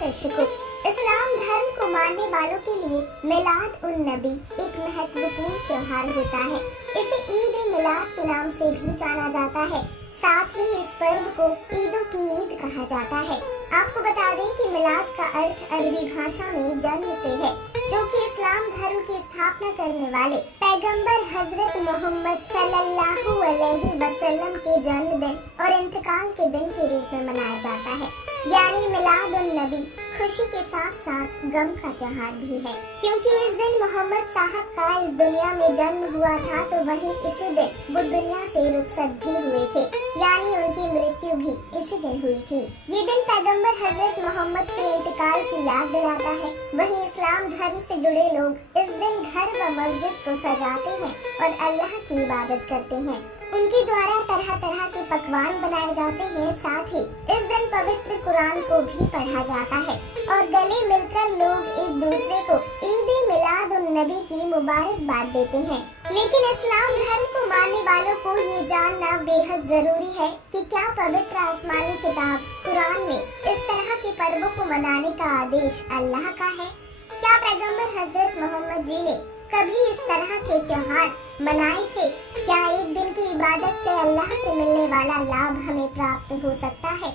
दर्शकों, इस्लाम धर्म को मानने वालों के लिए मिलाद उन नबी एक महत्वपूर्ण त्योहार होता है। इसे ईद ए मिलाद के नाम से भी जाना जाता है। साथ ही इस पर्व को ईदों की ईद कहा जाता है। आपको बता दें कि मिलाद का अर्थ अरबी भाषा में जन्म से है, जो कि इस्लाम धर्म की स्थापना करने वाले पैगंबर हजरत मोहम्मद सल्लल्लाहु अलैहि वसल्लम के जन्मदिन और इंतकाल के दिन के रूप में मनाया जाता है। यानी मिलाद उन नबी खुशी के साथ साथ गम का त्योहार भी है, क्योंकि इस दिन मोहम्मद साहब का इस दुनिया में जन्म हुआ था, तो वही इसी दिन वो दुनिया से रुखसत भी हुए थे, यानी उनकी मृत्यु भी इसी दिन हुई थी। ये दिन पैगंबर हजरत मोहम्मद के इंतकाल की याद दिलाता है। वही इस्लाम धर्म से जुड़े लोग इस दिन घर व मस्जिद को सजाते हैं और अल्लाह की इबादत करते हैं। उनके द्वारा तरह तरह के पकवान बनाए जाते हैं। साथ ही इस दिन पवित्र कुरान को भी पढ़ा जाता है और गले मिलकर लोग एक दूसरे को ईद ए मिलाद उन नबी की मुबारकबाद देते हैं। लेकिन इस्लाम धर्म को मानने वालों को ये जानना बेहद जरूरी है कि क्या पवित्र आसमानी किताब कुरान में इस तरह के पर्वों को मनाने का आदेश अल्लाह का है। क्या पैगंबर हजरत मोहम्मद जी ने कभी इस तरह के त्योहार मनाए थे? क्या एक दिन की इबादत से अल्लाह से मिलने वाला लाभ हमें प्राप्त हो सकता है?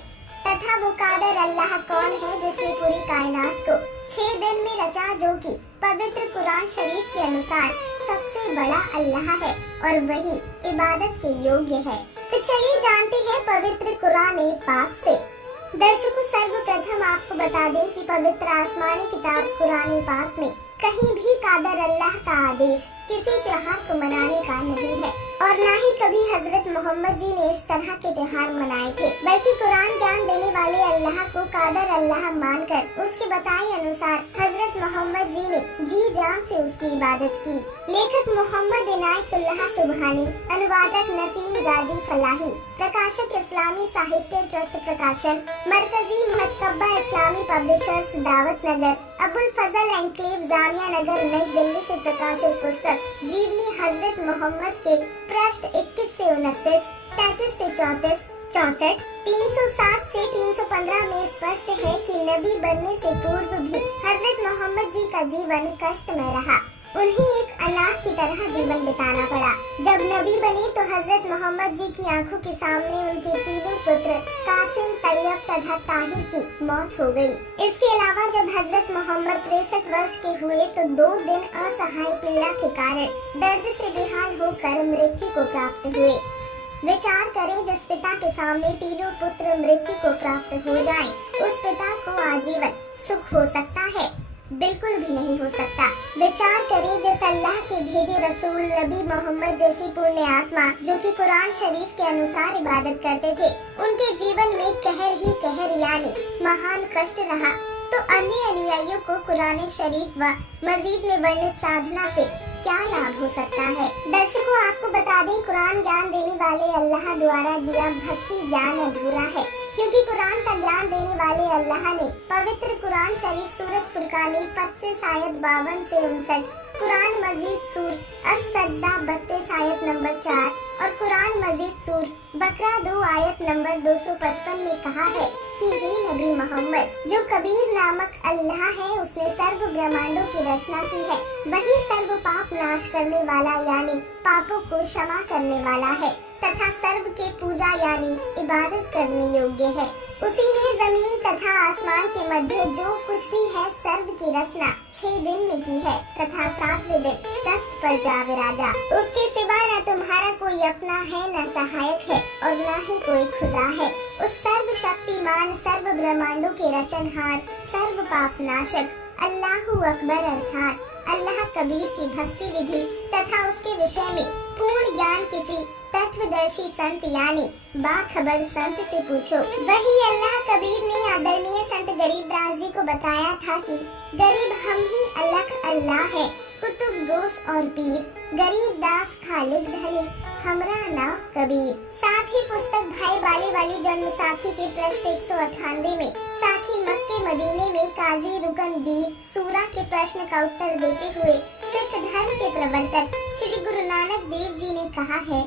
तथा वो कादर अल्लाह कौन है जिसने पूरी कायनात को 6 दिन में रचा, जो कि पवित्र कुरान शरीफ के अनुसार सबसे बड़ा अल्लाह है और वही इबादत के योग्य है। तो चलिए जानते हैं पवित्र कुरान पाक से। दर्शकों, सर्वप्रथम आपको बता दें कि पवित्र आसमानी किताब कुरान पाक में कहीं भी कादर अल्लाह का आदेश किसी त्योहार को मनाने का नहीं है और ना ही कभी हजरत मोहम्मद जी ने इस तरह के त्योहार मनाए थे, बल्कि कुरान ज्ञान देने वाले अल्लाह को कादर अल्लाह मानकर उसके बताए अनुसार हजरत मोहम्मद जी ने जी जान से उसकी इबादत की। लेखक मोहम्मद इनायतुल्लाह सुबहानी, अनुवादक नसीम गाजी फलाही, प्रकाशक इस्लामी साहित्य ट्रस्ट प्रकाशन, मरकजी मकतबा इस्लामी पब्लिशर्स दावत नगर, अबुल फजल एनक्लेव जामिया नगर नई दिल्ली से प्रकाशित पुस्तक जीवनी हजरत मोहम्मद के पृष्ठ 21 से 29, 33 से 34, 64, 307 से 315 में स्पष्ट है कि नबी बनने से पूर्व भी हजरत मोहम्मद जी का जीवन कष्टमय रहा। उन्हें एक अनाथ की तरह जीवन बिताना पड़ा। जब नबी बने तो हजरत मोहम्मद जी की आंखों के सामने उनके तीनों पुत्र कासिम, तैयब तथा ताहिर की मौत हो गई। इसके अलावा जब हजरत मोहम्मद 63 वर्ष के हुए तो 2 दिन असहाय पीड़ा के कारण दर्द से बेहाल होकर मृत्यु को प्राप्त हुए। विचार करें, जिस पिता के सामने तीनों पुत्र मृत्यु को प्राप्त हो जाएं, उस पिता को आजीवन सुख हो सकता है? बिल्कुल भी नहीं हो सकता। विचार करें, जिस अल्लाह के भेजे रसूल नबी मोहम्मद जैसी पुण्य आत्मा जो कि कुरान शरीफ के अनुसार इबादत करते थे, उनके जीवन में कहर ही कहर यानी महान कष्ट रहा, तो अन्य अनुयायियों को कुरान शरीफ व मजीद में वर्णित साधना से क्या लाभ हो सकता है? दर्शकों, आपको बता दें, कुरान ज्ञान देने वाले अल्लाह द्वारा दिया भक्ति ज्ञान अधूरा है, क्योंकि कुरान का ज्ञान देने वाले अल्लाह ने पवित्र कुरान शरीफ सूरत फुरकानी 25 आयत 52 से 59, कुरान मजीद सूर अस-सजदा 32 आयत नंबर 4 और कुरान मजीद सूर बकरा 2 आयत नंबर 255 में कहा है कि हे नबी मोहम्मद, जो कबीर नामक अल्लाह है, उसने सर्व ब्रह्मांडों की रचना की है। वही सर्व पाप नाश करने वाला यानी पापों को क्षमा करने वाला है तथा सर्व के पूजा यानी इबादत करने योग्य है। उसी ने जमीन तथा आसमान के मध्य जो कुछ भी है सर्व की रचना 6 दिन में की है तथा 7वें दिन तख्त पर जा विराजा। उसके सिवा न तुम्हारा कोई अपना है, न सहायक है और न ही कोई खुदा है। उस सर्व शक्तिमान, सर्व ब्रह्मांडों के रचनहार, सर्व पाप नाशक अल्लाहु अकबर अर्थात अल्लाह कबीर की भक्ति विधि तथा उसके विषय में पूर्ण ज्ञान किसी तत्वदर्शी संत यानी बाखबर संत से पूछो। वही अल्लाह कबीर ने आदरणीय संत गरीब दास जी को बताया था कि गरीब हम ही अल्लाह है, कुतुब गोस और पीर, गरीब दास खालिक धनी, हमरा नाम कबीर। साथ ही पुस्तक भाई बाली वाली जन्म साखी के पृष्ठ 198 में साखी मक्के मदीने में काजी रुकन दीप सूरा के प्रश्न का उत्तर देते हुए सिख धर्म के प्रवर्तक श्री गुरु नानक देव जी ने कहा है,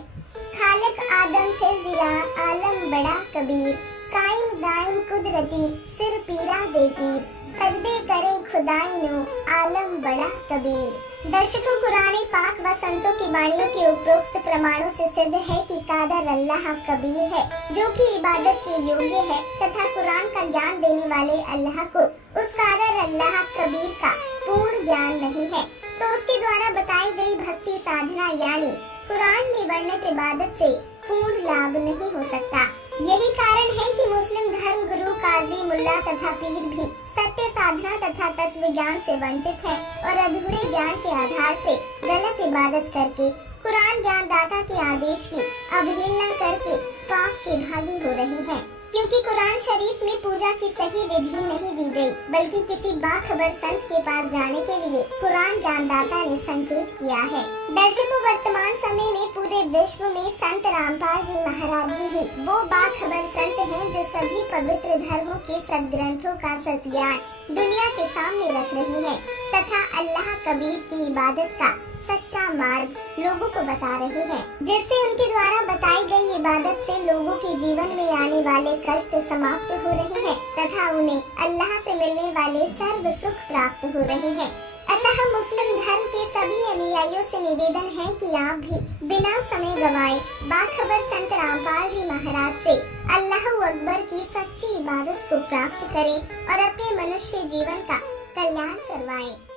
खालिक आदम से जिला आलम बड़ा कबीर, कायम दायम कुदरती सिर पीरा दे पीर, सजदे करे खुदाई नो आलम बड़ा कबीर। दर्शकों, कुरान पाक व संतों की वाणियों के उपरोक्त प्रमाणों से सिद्ध है कि कादर अल्लाह कबीर है, जो कि इबादत के योग्य है तथा कुरान का ज्ञान देने वाले अल्लाह को उस कादर अल्लाह कबीर का पूर्ण ज्ञान नहीं है, तो उसके द्वारा बताई गई भक्ति साधना यानी कुरान में वर्णित इबादत से पूर्ण लाभ नहीं हो सकता। यही कारण है कि मुस्लिम धर्म गुरु, काजी, मुल्ला तथा पीर भी सत्य साधना तथा तत्व ज्ञान से वंचित है और अधूरे ज्ञान के आधार से गलत इबादत करके कुरान ज्ञानदाता के आदेश की अवहेलना करके पाप के भागी हो रहे हैं, क्योंकि कुरान शरीफ में पूजा की सही विधि नहीं दी गई, बल्कि किसी बाखबर संत के पास जाने के लिए कुरान ज्ञानदाता ने संकेत किया है। दर्शकों, वर्तमान समय में पूरे विश्व में संत रामपाल जी महाराज जी ही वो बाखबर संत हैं जो सभी पवित्र धर्मों के सदग्रंथों का सत्ज्ञान दुनिया के सामने रख रहे हैं तथा अल्लाह कबीर की इबादत का सच्चा मार्ग लोगों को बता रहे हैं, जिससे उनके द्वारा बताई गई इबादत से लोगों के जीवन में आने वाले कष्ट समाप्त हो रहे हैं तथा उन्हें अल्लाह से मिलने वाले सर्व सुख प्राप्त हो रहे हैं। अतः मुस्लिम धर्म के सभी अनुयायियों से निवेदन है कि आप भी बिना समय गवाए बाखबर संत रामपाल जी महाराज से अल्लाह अकबर की सच्ची इबादत को प्राप्त करें और अपने मनुष्य जीवन का कल्याण करवाएं।